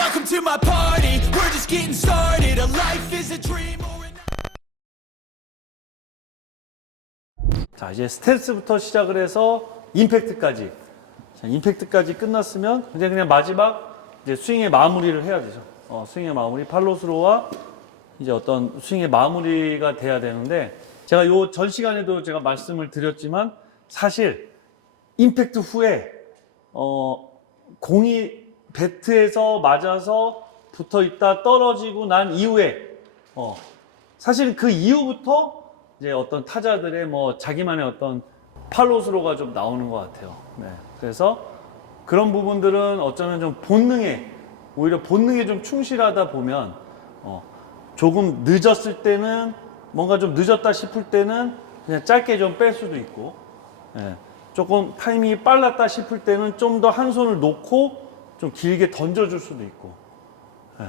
Welcome to my party. We're just getting started. A life is a dream. 자, 이제 스탠스부터 시작을 해서 임팩트까지. 자, 임팩트까지 끝났으면 이제 그냥 마지막 이제 스윙의 마무리를 해야 되죠. 스윙의 마무리, 팔로스로와 이제 어떤 스윙의 마무리가 돼야 되는데, 제가 요 전 시간에도 제가 말씀을 드렸지만 사실 임팩트 후에 공이 배트에서 맞아서 붙어 있다 떨어지고 난 이후에 사실 그 이후부터 이제 어떤 타자들의 뭐 자기만의 어떤 팔로스로가 좀 나오는 것 같아요. 네. 그래서 그런 부분들은 어쩌면 좀 오히려 본능에 좀 충실하다 보면 조금 늦었을 때는 뭔가 좀 늦었다 싶을 때는 그냥 짧게 좀 뺄 수도 있고, 예. 조금 타이밍이 빨랐다 싶을 때는 좀 더 한 손을 놓고 좀 길게 던져줄 수도 있고, 예.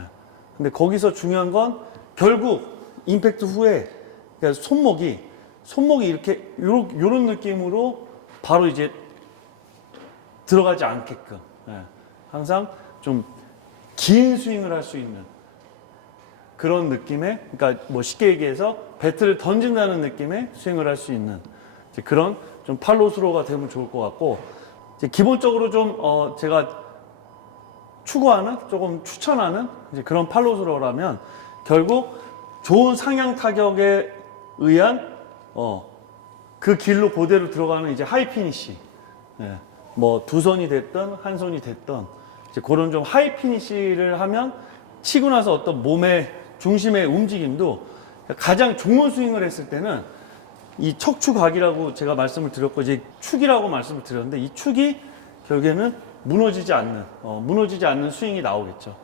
근데 거기서 중요한 건 결국 임팩트 후에 그러니까 손목이 이렇게 요런 느낌으로 바로 이제 들어가지 않게끔, 예. 항상 좀 긴 스윙을 할 수 있는 그런 느낌의, 그러니까 뭐 쉽게 얘기해서 배트를 던진다는 느낌의 스윙을 할 수 있는 이제 그런 좀 팔로스로가 되면 좋을 것 같고, 이제 기본적으로 좀 제가 추구하는, 조금 추천하는 이제 그런 팔로스로라면 결국 좋은 상향 타격에 의한 그 길로 그대로 들어가는 이제 하이 피니시, 예. 뭐 두 손이 됐든 한 손이 됐든 이제 그런 좀 하이 피니시를 하면 치고 나서 어떤 몸의 중심의 움직임도 가장 좋은 스윙을 했을 때는 이 척추각이라고 제가 말씀을 드렸고 이제 축이라고 말씀을 드렸는데, 이 축이 결국에는 무너지지 않는 스윙이 나오겠죠.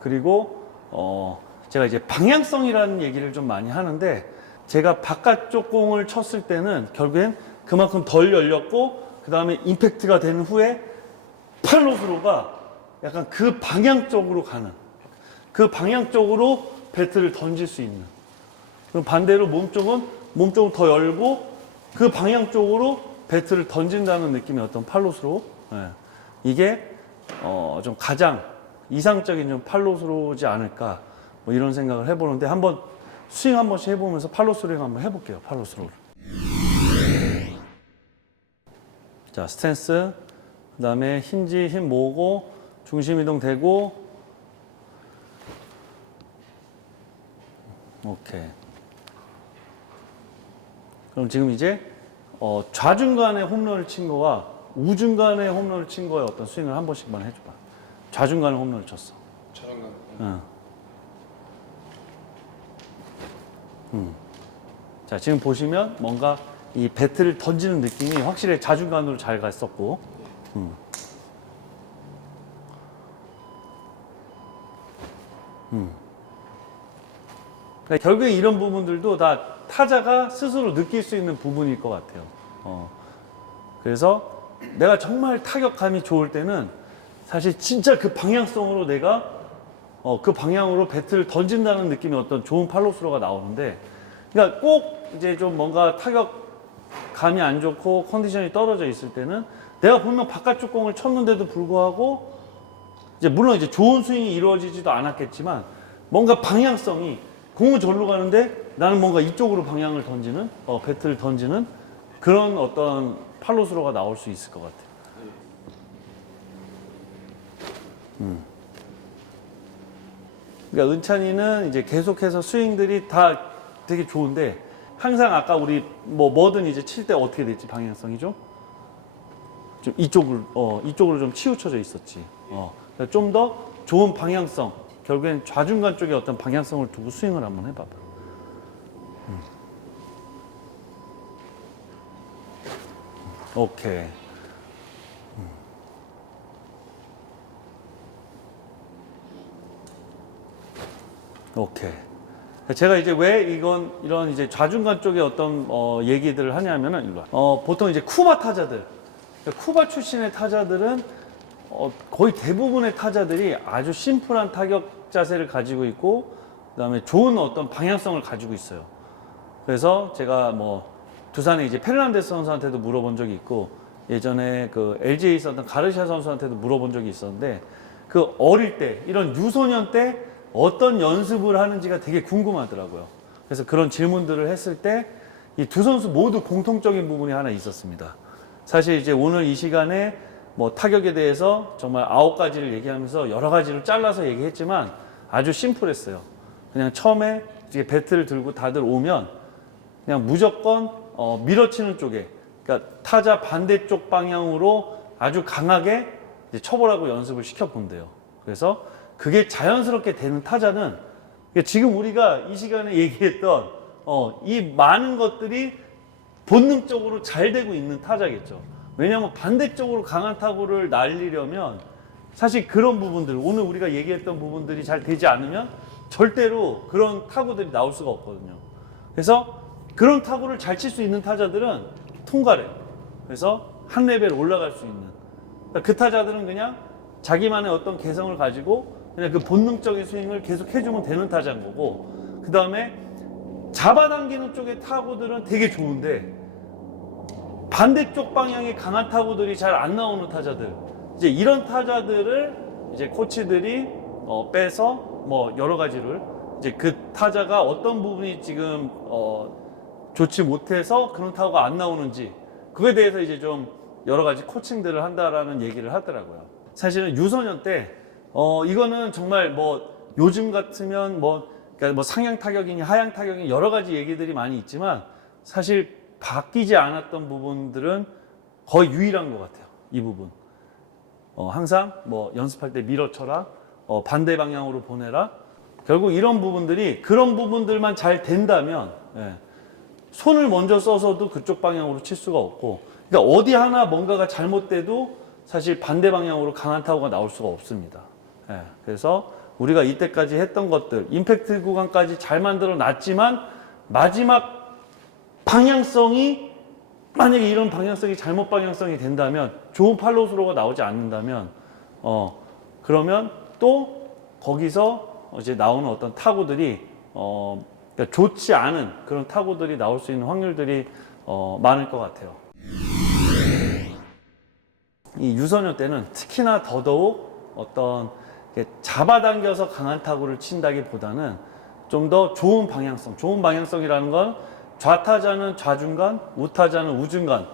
그리고 제가 이제 방향성이라는 얘기를 좀 많이 하는데, 제가 바깥쪽 공을 쳤을 때는 결국엔 그만큼 덜 열렸고, 그 다음에 임팩트가 된 후에 팔로스로가 약간 그 방향 쪽으로 가는, 그 방향 쪽으로 배트를 던질 수 있는. 그럼 반대로 몸쪽은 더 열고 그 방향 쪽으로 배트를 던진다는 느낌의 어떤 팔로스로, 예. 이게 좀 가장 이상적인 좀 팔로스로지 않을까, 뭐 이런 생각을 해보는데, 한번 스윙 한 번씩 해보면서 팔로스로 한번 해볼게요. 팔로스로를. 자, 스탠스, 그 다음에 힌지 힘 모으고 중심 이동 되고, 오케이. 그럼 지금 이제 좌중간에 홈런을 친 거와 우중간에 홈런을 친 거의 어떤 스윙을 한 번씩만 해줘봐. 좌중간에 홈런을 쳤어. 좌중간. 응. 자, 지금 보시면 뭔가 이 배트를 던지는 느낌이 확실히 좌중간으로 잘 갔었고, 그러니까 결국에 이런 부분들도 다 타자가 스스로 느낄 수 있는 부분일 것 같아요. 그래서 내가 정말 타격감이 좋을 때는 사실 진짜 그 방향성으로 내가 그 방향으로 배트를 던진다는 느낌의 어떤 좋은 팔로스로가 나오는데, 그러니까 꼭 이제 좀 뭔가 타격감이 안 좋고 컨디션이 떨어져 있을 때는 내가 분명 바깥쪽 공을 쳤는데도 불구하고 이제 물론 이제 좋은 스윙이 이루어지지도 않았겠지만 뭔가 방향성이 공은 절로 가는데 나는 뭔가 이쪽으로 방향을 던지는, 배트를 던지는 그런 어떤 팔로스로가 나올 수 있을 것 같아요. 그러니까 은찬이는 이제 계속해서 스윙들이 다 되게 좋은데, 항상 아까 우리 뭐든 이제 칠 때 어떻게 됐지? 방향성이 좀 이쪽으로 좀 치우쳐져 있었지. 그러니까 좀 더 좋은 방향성, 결국엔 좌중간 쪽에 어떤 방향성을 두고 스윙을 한번 해봐봐. 오케이. 오케이. 제가 이제 왜 이런 이제 좌중간 쪽에 어떤 얘기들을 하냐면은 일로 와. 보통 이제 쿠바 타자들, 쿠바 출신의 타자들은 거의 대부분의 타자들이 아주 심플한 타격 자세를 가지고 있고, 그다음에 좋은 어떤 방향성을 가지고 있어요. 그래서 제가 뭐 두산에 이제 페르난데스 선수한테도 물어본 적이 있고, 예전에 그 LG에 있었던 가르시아 선수한테도 물어본 적이 있었는데, 그 어릴 때, 이런 유소년 때 어떤 연습을 하는지가 되게 궁금하더라고요. 그래서 그런 질문들을 했을 때 이 두 선수 모두 공통적인 부분이 하나 있었습니다. 사실 이제 오늘 이 시간에 뭐 타격에 대해서 정말 9가지를 얘기하면서 여러 가지를 잘라서 얘기했지만 아주 심플했어요. 그냥 처음에 이제 배트를 들고 다들 오면 그냥 무조건 밀어치는 쪽에, 그러니까 타자 반대쪽 방향으로 아주 강하게 이제 쳐보라고 연습을 시켜본대요. 그래서 그게 자연스럽게 되는 타자는 지금 우리가 이 시간에 얘기했던 이 많은 것들이 본능적으로 잘 되고 있는 타자겠죠. 왜냐하면 반대쪽으로 강한 타구를 날리려면 사실 그런 부분들, 오늘 우리가 얘기했던 부분들이 잘 되지 않으면 절대로 그런 타구들이 나올 수가 없거든요. 그래서 그런 타구를 잘 칠 수 있는 타자들은 통과래. 그래서 한 레벨 올라갈 수 있는. 그러니까 그 타자들은 그냥 자기만의 어떤 개성을 가지고 그냥 그 본능적인 스윙을 계속 해주면 되는 타자인 거고, 그 다음에 잡아당기는 쪽의 타구들은 되게 좋은데 반대쪽 방향의 강한 타구들이 잘 안 나오는 타자들, 이제 이런 타자들을 이제 코치들이 빼서 뭐 여러 가지를 이제 그 타자가 어떤 부분이 지금 좋지 못해서 그런 타구가 안 나오는지 그거에 대해서 이제 좀 여러 가지 코칭들을 한다라는 얘기를 하더라고요. 사실은 유소년 때 이거는 정말 뭐 요즘 같으면 그러니까 뭐 상향 타격이니 하향 타격이니 여러 가지 얘기들이 많이 있지만 사실 바뀌지 않았던 부분들은 거의 유일한 것 같아요. 이 부분. 항상 뭐 연습할 때 밀어쳐라, 반대 방향으로 보내라. 결국 이런 부분들이, 그런 부분들만 잘 된다면 손을 먼저 써서도 그쪽 방향으로 칠 수가 없고, 그러니까 어디 하나 뭔가가 잘못돼도 사실 반대 방향으로 강한 타구가 나올 수가 없습니다. 그래서 우리가 이때까지 했던 것들, 임팩트 구간까지 잘 만들어 놨지만 마지막 방향성이, 만약에 이런 방향성이 잘못 방향성이 된다면, 좋은 팔로우스로가 나오지 않는다면 그러면 또 거기서 이제 나오는 어떤 타구들이 그러니까 좋지 않은 그런 타구들이 나올 수 있는 확률들이 많을 것 같아요. 이 유소년 때는 특히나 더더욱 어떤 잡아당겨서 강한 타구를 친다기보다는 좀 더 좋은 방향성, 좋은 방향성이라는 건 좌타자는 좌중간, 우타자는 우중간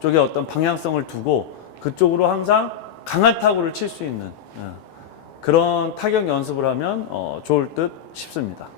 쪽에 어떤 방향성을 두고 그쪽으로 항상 강한 타구를 칠 수 있는 그런 타격 연습을 하면 좋을 듯 싶습니다.